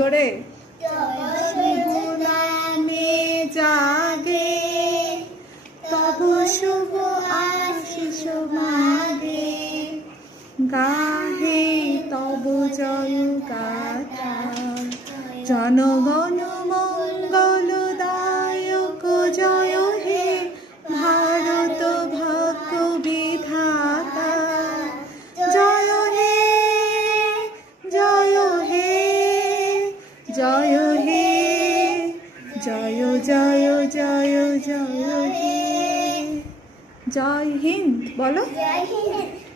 জোরে শিব নামে জাগে তবু শুভ আশিস মাগে গাহে তব জয় গাথা জনগণ মঙ্গলদায়ক জয় হে ভারত ভাগ্য বিধাতা জয় হে জয় হে জয় হে জয় জয় জয় জয় হে জয় হিন্দ বলো। জয় হিন্দ।